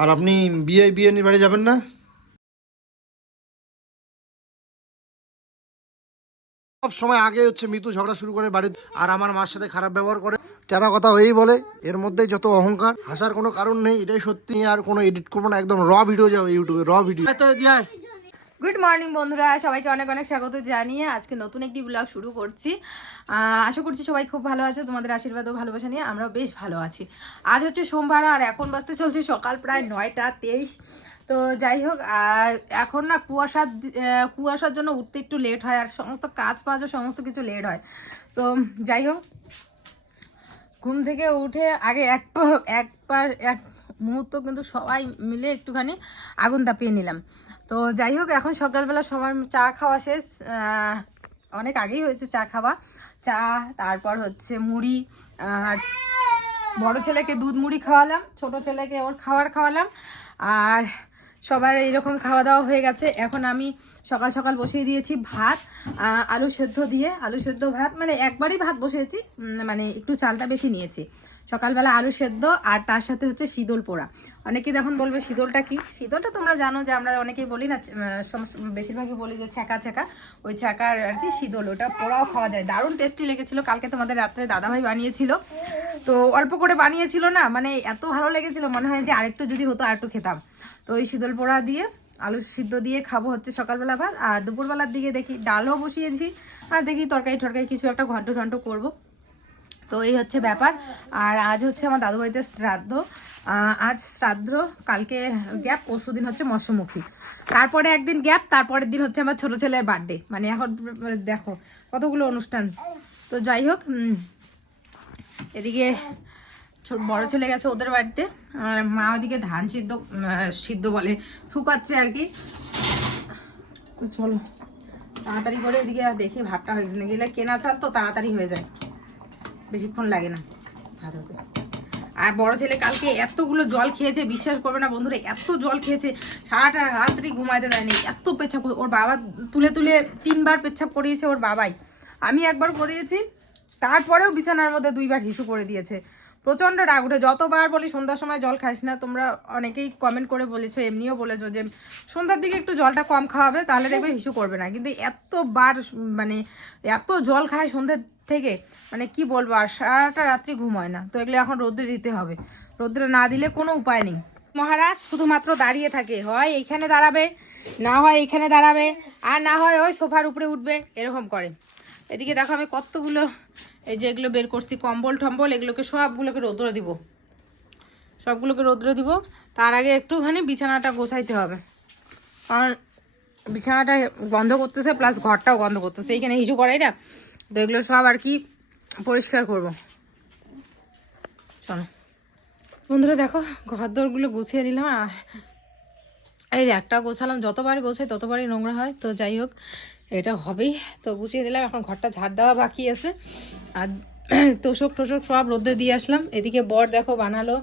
আর আপনি বিয়ে বাড়ি যাবেন না? সব সময় আগে হচ্ছে মিতু ঝগড়া শুরু করে বাড়িতে, আর আমার মার সাথে খারাপ ব্যবহার করে, টানা কথা হয়েই বলে। এর মধ্যেই যত অহংকার, হাসার কোনো কারণ নেই, এটাই সত্যি। আর কোনো এডিট করবো না, একদম র ভিডিও যাবে ইউটিউবে, র ভিডিও। গুড মর্নিং বন্ধুরা, সবাইকে অনেক অনেক স্বাগত জানিয়ে আজকে নতুন একটি ব্লগ শুরু করছি। আশা করছি সবাই খুব ভালো আছো, তোমাদের আশীর্বাদ ও ভালোবাসা নিয়ে আমরা বেশ ভালো আছি। আজ হচ্ছে সোমবার, আর এখন বাজতে চলছে সকাল প্রায় 9টা 23। তো যাই হোক, আর এখন না কুয়াশার জন্য উঠতে একটু লেট হয়, আর সমস্ত কাজ বাজও সমস্ত কিছু লেট হয়। তো যাই হোক, ঘুম থেকে উঠে আগে এক মুহূর্ত কিন্তু সবাই মিলে একটুখানি আগুন তাপিয়ে নিলাম। তো যাই হোক, এখন সকালবেলা সবার চা খাওয়া শেষ, অনেক আগেই হয়েছে চা খাওয়া। চা, তারপর হচ্ছে মুড়ি, আর বড় ছেলেকে দুধ মুড়ি খাওয়ালাম, ছোট ছেলেকে ওর খাওয়ালাম, আর সবার এইরকম খাওয়া দাওয়া হয়ে গেছে। এখন আমি সকাল সকাল বসিয়ে দিয়েছি ভাত, আলু সেদ্ধ ভাত, মানে একবারই ভাত বসিয়েছি, মানে একটু চালটা বেশি নিয়েছি। সকালবেলা আলু সেদ্ধ, আর তার সাথে হচ্ছে শীতল পোড়া। অনেকেই যখন বলবে শীতলটা কি, শীতলটা তোমরা জানো যে আমরা অনেকেই বলি না, বেশিরভাগই বলি যে ছ্যাঁকা, ওই ছ্যাঁকার আর কি শীতল, ওটা পোড়াও খাওয়া যায়, দারুণ টেস্টি লেগেছিলো। কালকে তোমাদের রাত্রে দাদাভাই বানিয়েছিল, তো অল্প করে বানিয়েছিল না, মানে এত ভালো লেগেছিল, মনে হয় যে আরেকটু যদি হতো আরেকটু খেতাম। তো ওই শীতল পোড়া দিয়ে আলু সিদ্ধ দিয়ে খাবো হচ্ছে সকালবেলা ভাত। আর দুপুরবেলার দিকে দেখি ডালও বসিয়েছি, আর দেখি তরকারি কিছু একটা ঘন্ট করবো। তো এই হচ্ছে ব্যাপার। আর আজ হচ্ছে আমার দাদুবাড়িতে শ্রাদ্ধ, আজ শ্রাদ্ধ, কালকে গ্যাপ, পরশুদিন হচ্ছে মৎস্যমুখী, তারপরে একদিন গ্যাপ, তারপরের দিন হচ্ছে আমার ছোটো ছেলের বার্থডে। মানে এখন দেখো কতগুলো অনুষ্ঠান। তো যাই হোক, এদিকে বড় ছেলে গেছে ওদের বাড়িতে, আর মা ওদিকে ধান সিদ্ধ বলে শুকাচ্ছে আর কি। তো চলো তাড়াতাড়ি করে এদিকে দেখি ভাতটা হয়ে গেছে, গেলে কেনা চাল তো তাড়াতাড়ি হয়ে যায়, বেশিক্ষণ লাগে না ভাত হতে। আর বড় ছেলে কালকে এতগুলো জল খেয়েছে, বিশ্বাস করবে না বন্ধুরা, এত জল খেয়েছে, সারাটা রাত্রি ঘুমাইতে দেয়নি, এত পেচ্ছাপ। ওর বাবা তুলে 3বার পেচ্ছাপ করিয়েছে ওর বাবাই, আমি একবার করিয়েছি, তারপরেও বিছানার মধ্যে 2বার হিসু করে দিয়েছে। প্রচণ্ড রাগ উঠে, যতবার বলি সন্ধ্যার সময় জল খাইস না। তোমরা অনেকেই কমেন্ট করে বলেছো, এমনিও বলেছো যে সন্ধ্যার দিকে একটু জলটা কম খাওয়াবে, তাহলে দেখবে হিসু করবে না। কিন্তু এতবার মানে এত জল খায় সন্ধ্যের থেকে, মানে কি বলবো, আর সারাটা রাত্রি ঘুম হয় না। তো এগুলো এখন রোদ্রে দিতে হবে, রোদ্রে না দিলে কোনো উপায় নেই। মহারাজ শুধুমাত্র দাঁড়িয়ে থাকে, হয় এইখানে দাঁড়াবে, না হয় এইখানে দাঁড়াবে, আর না হয় ওই সোফার উপরে উঠবে, এরকম করে। এদিকে দেখো আমি কতগুলো এই যে এগুলো বের করছি, কম্বল টম্বল, এগুলোকে সবগুলোকে রোদ্রে দিব। তার আগে একটুখানি বিছানাটা গোছাইতে হবে, কারণ বিছানাটা গন্ধ করতেছে, প্লাস ঘরটাও গন্ধ করতেছে, এইখানে হিসু করাই না। তো এগুলো সব আর কি পরিষ্কার করব। চলো বন্ধুরা, দেখো ঘর দরগুলো গুছিয়ে নিলাম, আর এই একটা গোছালাম, যতবার গোছাই ততবারই নোংরা হয়। তো যাই হোক, এটা হবেই, তো গুছিয়ে দিলাম। এখন ঘরটা ঝাড় দেওয়া বাকি আছে, আর তোষক সব রোদে দিয়ে আসলাম। এদিকে বর দেখো বানালো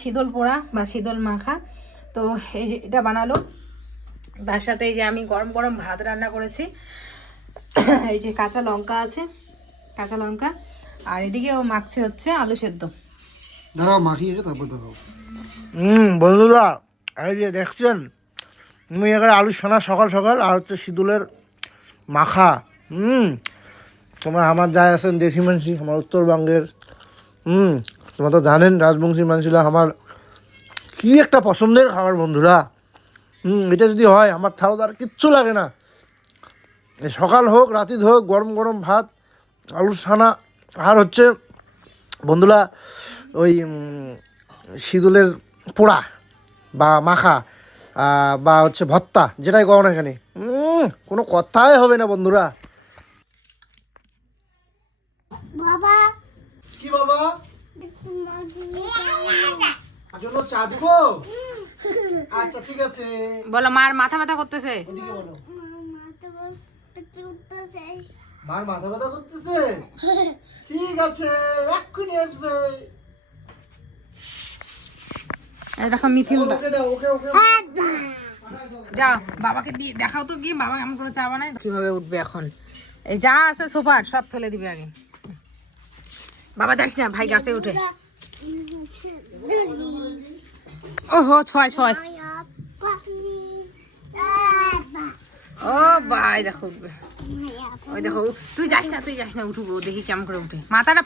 শীতল পোড়া বা শীতল মাখা, তো এই যে এটা বানালো। তার সাথে এই যে আমি গরম গরম ভাত রান্না করেছি, এই যে কাঁচা লঙ্কা আছে, কাঁচা লঙ্কা, আর এদিকে ও মাখছে হচ্ছে আলু সেদ্ধ। দাঁড়াও মাখিয়ে তারপর দাঁড়াও। বন্ধুরা, এই যে দেখছেন, আমি এখানে আলু সানা সকাল সকাল, আর হচ্ছে শীতলের মাখা। তোমরা আমার যাই আছেন দেশি মানসি, আমার উত্তরবঙ্গের, তোমরা তো জানেন রাজবংশী মানসিরা আমার কি একটা পছন্দের খাবার বন্ধুরা। এটা যদি হয় আমার তাহলে তো আর কিচ্ছু লাগে না। সকাল হোক রাতি হোক, গরম গরম ভাত, আলু সানা, আর হচ্ছে বন্ধুরা ওই শীতলের পোড়া বা মাখা বা হচ্ছে ভর্তা, যেটাই করো না এখানে, কোনো কথাই হবে না বন্ধুরা। বাবা কি বাবা জন্য চা দিব? আচ্ছা ঠিক আছে। বলো, মার মাথা ব্যথা করতেছে। ওদিকে বলো, মার মাথা ব্যথা করতেছে। ঠিক আছে, এক্ষুনি আসবে। এই দেখো মিথিল, ওকে দাও, ওকে ওকে যাও বাবাকে দিয়ে দেখাও তো, গিয়ে বাবা এমন করে চা বানায় কিভাবে উঠবে এখন। এই যা আছে সোফার সব ফেলে দিবে আগে। বাবা যাস না, ভাই গাছে উঠে। ওহো ছয় ছয়। ও ভাই দেখো উঠবে, ওই দেখো তুই যাস না উঠবো দেখি কেমন করে উঠে মাথাটা।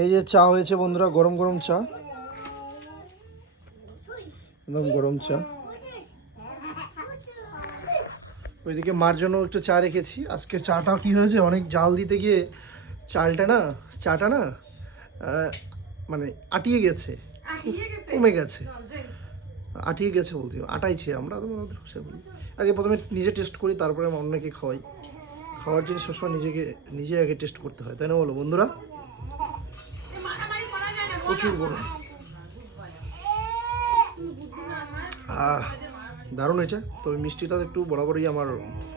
এই যে চা হয়েছে বন্ধুরা, গরম গরম চা, একদম গরম চা। ওইদিকে মার জন্য একটু চা রেখেছি। আজকে চাটা কি হয়েছে, অনেক জাল দিতে গিয়ে চাটা না মানে আটিয়ে গেছে, কমে গেছে, আটিয়ে গেছে বলতে আটাইছে, আমরা তো আমাদের সে বলি। আগে প্রথমে নিজে টেস্ট করি, তারপরে আমি অন্যকে খাওয়াই। খাওয়ার জিনিস সবসময় নিজে আগে টেস্ট করতে হয়, তাই না বলো বন্ধুরা? প্রচুর গরম। দারুণ হয়েছে, তবে মিষ্টিটা একটু বরাবরই আমার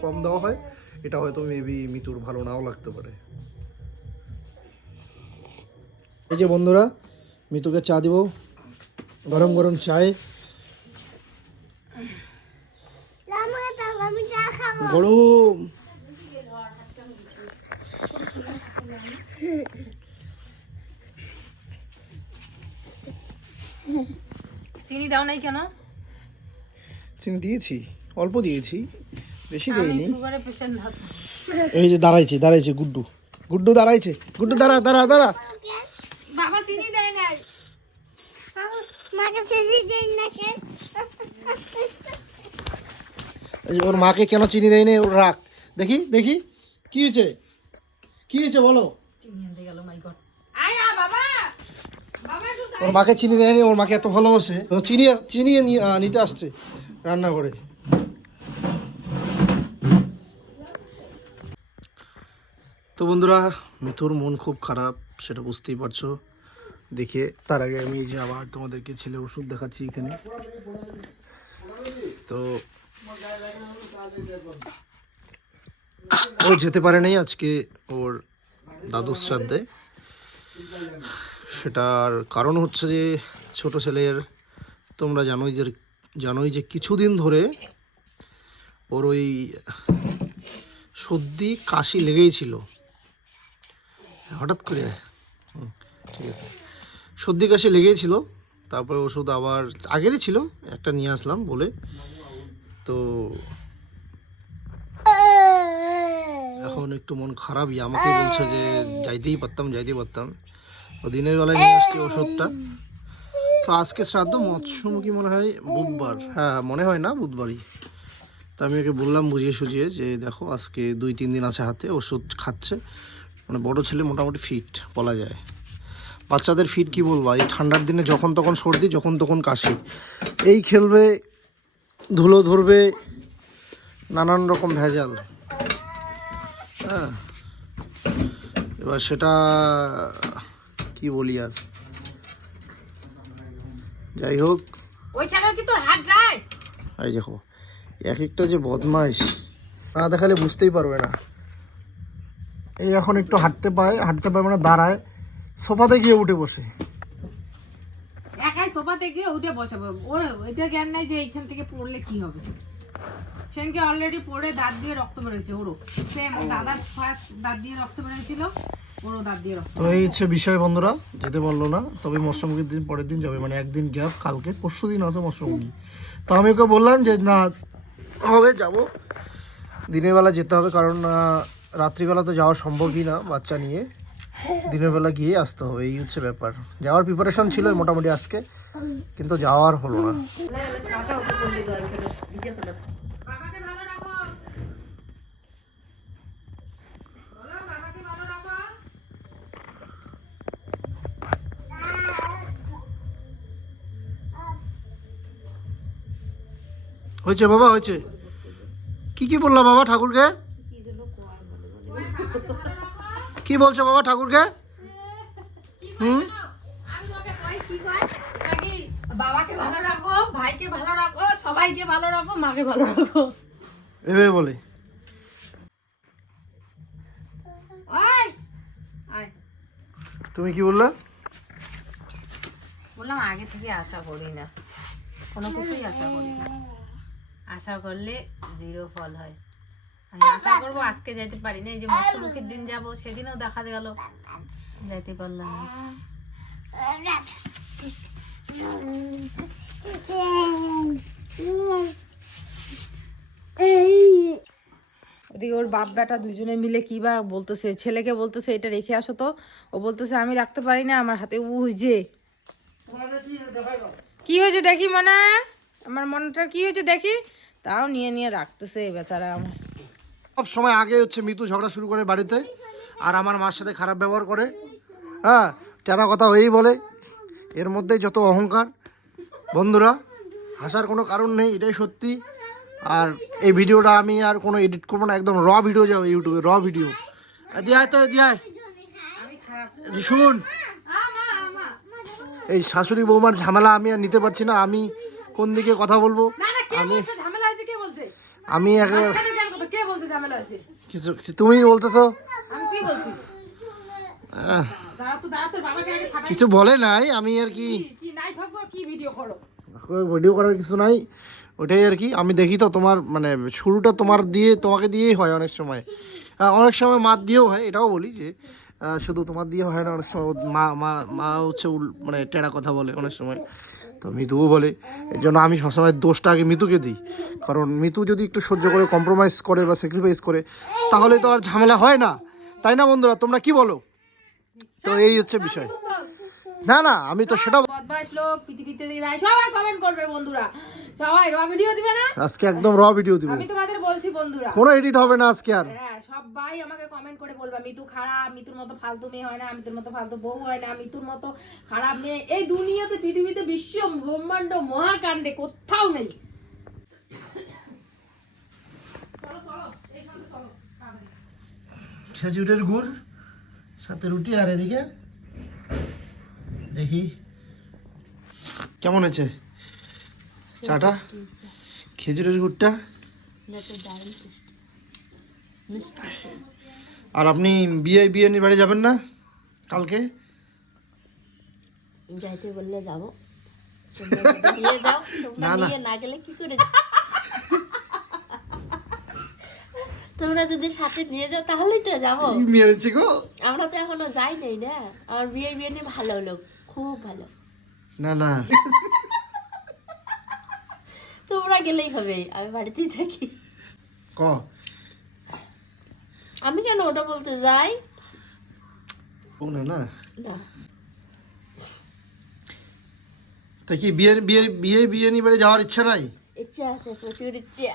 কম দেওয়া হয়, এটা হয়তো মেবি মিতুর ভালো নাও লাগতে পারে। এই যে বন্ধুরা, মিতুকে চা দিব, গরম গরম চায়, গরম। চিনি দাও নাই কেন? চিনি দিয়েছি, অল্প দিয়েছি, বেশি দেইনি। সুগারের পেশেন্ট না। এই যে দাঁড়াইছে গুড্ডু দাঁড়াইছে, গুড্ডু দাঁড়া। বাবা চিনি দেয় নাই। ওর মাকে কেন চিনি দেয়নি, ওর রাখ। দেখি কি হয়েছে বলো। চিনি আনতে গেল, মাই গড। আয় আ বাবা, বাবা একটু ওর মাকে চিনি দেয়নি, ওর মাকে এত ভালোবাসে, তো চিনি নিতে আসছে রান্না করে। তো বন্ধুরা, মিতুর মন খুব খারাপ, সেটা বুঝতেই পারছো দেখে। তার আগে আমি যে আবার তোমাদেরকে ছেলে ওষুধ দেখাচ্ছি এখানে। তো ও যেতে পারে নাই আজকে ওর দাদুর শ্রাদ্ধে। সেটার কারণ হচ্ছে যে ছোট ছেলের, তোমরা জানোই যে কিছুদিন ধরে ওর ওই সর্দি কাশি লেগেই ছিল হঠাৎ করে। ঠিক আছে, সর্দি কাশি লেগেই ছিল, তারপরে ওষুধ আবার আগেরই ছিল, একটা নিয়ে আসলাম বলে। তো এখন একটু মন খারাপই, আমাকে বলছে যে যাইতেই পারতাম। ও দিনের বেলায় নিয়ে আসছি ওষুধটা। তো আজকে শ্রাদ্ধ মৎস্যমুখী মনে হয় বুধবার, হ্যাঁ মনে হয় না বুধবারই। তো আমি ওকে বললাম বুঝিয়ে সুঝিয়ে যে দেখো আজকে 2-3 দিন আছে হাতে, ওষুধ খাচ্ছে। মানে বড় ছেলে মোটামুটি ফিট বলা যায়, বাচ্চাদের ফিট কি বলবো, এই ঠান্ডার দিনে যখন তখন সর্দি, যখন তখন কাশি, এই খেলবে, ধুলো ধরবে, নানান রকম ভেজাল। হ্যাঁ, এবার সেটা কি বলি আর, যাই হোক। ওইখানে কি তোর হাত যায়? এই দেখো এক একটা যে বদমাইশ, না দেখালে বুঝতেই পারবে না। এই এখন একটু হাঁটতে পায় মানে দাঁড়ায়, সোফাতে গিয়ে উঠে বসে। একাই সোফাতে গিয়ে উঠে বসাবো, ওর এটা জ্ঞান নাই যে এইখান থেকে পড়লে কি হবে। সেনকে অলরেডি পড়ে দাঁত দিয়ে রক্ত বেরোচ্ছে ওরও, সেম দাদা ফার্স্ট দাঁত দিয়ে রক্ত বেরোচ্ছিল, ওরও দাঁত দিয়ে রক্ত। তো এই হচ্ছে বিষয় বন্ধুরা, যেতে পারলো না, তবে মৎস্যমুখীর দিন পরের দিন যাবে, মানে একদিন গ্যাপ, কালকে পরশু দিন আছে মৎস্যমুখী। তো আমি ওকে বললাম যে না হবে, যাব দিনের বেলা যেতে হবে, কারণ রাত্রিবেলা তো যাওয়া সম্ভবই না বাচ্চা নিয়ে, দিনের বেলা গিয়ে আসতে হবে, এই হচ্ছে ব্যাপার। যাওয়ার প্রিপারেশন ছিল মোটামুটি আজকে, কিন্তু যাওয়ার হলো না। বাবাকে ভালো রাখো, বলো বাবাকে ভালো রাখো। হয়েছে বাবা, হয়েছে। কি বললা বাবা ঠাকুরকে, কি বলছো বাবা ঠাকুরকে? আমি তোকে কই কি কই নাকি, বাবাকে ভালো রাখো, ভাইকে ভালো রাখো, সবাইকে ভালো রাখো, মাকে ভালো রাখো, এভাবে বলে। আয় আয়। তুমি কি বললা? বললাম আগে থেকে আশা করি না। কোনো কিছুই আশা করি না। আশা করলে জিরো ফল হয়। আমি আশা করবো আজকে যাইতে পারি না, এই যে মৎস্যমুখীর দিন যাব সেদিনও দেখা গেল যাইতে পারলাম না। ওদিকে ওর বাপ বেটা দুজনে মিলে কি বা বলতেছে, ছেলেকে বলতেছে এটা রেখে আসো তো, ও বলতেছে আমি রাখতে পারি না, আমার হাতে যে কি হয়েছে দেখি মনা, আমার মনটা কি হয়েছে দেখি, তাও নিয়ে নিয়ে রাখতেছে বেচারা। আমার সব সময় আগে হচ্ছে মিতু ঝগড়া শুরু করে বাড়িতে, আর আমার মার সাথে খারাপ ব্যবহার করে। হ্যাঁ, টানা কথা হয়েই বলে, এর মধ্যেই যত অহংকার। বন্ধুরা, হাসার কোনো কারণ নেই, এটাই সত্যি। আর এই ভিডিওটা আমি আর কোনো এডিট করবো না, একদম র ভিডিও যাবে ইউটিউবে, র ভিডিও। দিয়ায় তো দিয়ায় শুন, এই শাশুড়ি বৌমার ঝামেলা আমি আর নিতে পারছি না। আমি কোন দিকে কথা বলবো? আমি কিছু তুমি বলতেছো, কিছু বলে নাই, আমি আর কি ভিডিও করার কিছু নাই, ওটাই আর কি। আমি দেখি তো তোমার মানে শুরুটা তোমাকে দিয়েই হয় অনেক সময়, অনেক সময় মাত দিয়েও হয়, এটাও বলি যে শুধু তোমার দিয়ে হয় না, অনেক সময় মা মা মা হচ্ছে মানে টেরা কথা বলে অনেক সময়, তো মিতুও বলে। এই জন্য আমি সবসময় দোষটা আগে মিতুকে দিই, কারণ মিতু যদি একটু সহ্য করে, কম্প্রোমাইজ করে বা স্যাক্রিফাইস করে, তাহলে তো আর ঝামেলা হয় না, তাই না বন্ধুরা? তোমরা কি বলো? তো এই হচ্ছে বিষয়। না না, আমি তো সেটা বদমাশ লোক পৃথিবীতে নাই, সবাই কমেন্ট করবে বন্ধুরা, সবাই র ভিডিও দিবে না, আজকে একদম র ভিডিও দিব, আমি তোমাদের বলছি বন্ধুরা, কোনো এডিট হবে না আজকে আর। হ্যাঁ, সবাই আমাকে কমেন্ট করে বলবা মিতু খারাপ, মিতুর মতো ফালতু মেয়ে হয় না, মিতুর মতো ফালতু বউ হয় না, মিতুর মতো খারাপ মেয়ে এই দুনিয়াতে, পৃথিবীতে, বিশ্ব ব্রহ্মাণ্ড মহাকাণ্ডে কোথাও নেই। খেজুরের গুড় সাথে রুটি, আর এদিকে দেখি কেমন হয়েছে চাটা, খেজুরের গুড়টা। আর আপনি বিয়ে বাড়ি যাবেন না কালকে? যাইতে বললে যাবো, নিয়ে যাও, তোমরা নিয়ে না গেলে কি করে? তোমরা যদি সাথে নিয়ে যাও তাহলেই তো যাবো। মেরেছি গো, আমরা তো এখনো যাই নাই না। আমার বিয়ে নিয়ে ভালো লোক, খুব ভালো। না না, তোমরা গেলেই হবে, আমি বাড়িতেই থাকি। ক আমি কেন ওটা বলতে যাই? ও না না, না, তা কি বিয়ে নিয়ে বাড়ি যাওয়ার ইচ্ছা নাই? ইচ্ছা আছে, প্রচুর ইচ্ছা।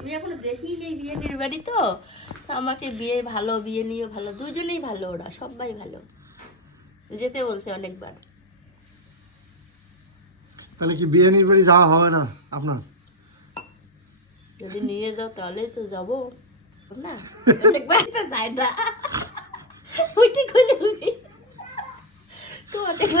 আমি এখনো দেখিনি নেই বিয়ে নিয়ে বাড়ি, তো আমাকে বিয়ে ভালো, বিয়ে নিয়ে ভালো, দুজনেই ভালো, ওরা সবাই ভালো, যেতে বলছে অনেকবার। তাহলে কি বিয়ে নিয়ে বাড়ি যাওয়া হবে না আপনার? যদি নিয়ে যাও তাহলেই তো যাবো না, অনেকবার তো যায় না, ওইটি খুলে তো অনেকবার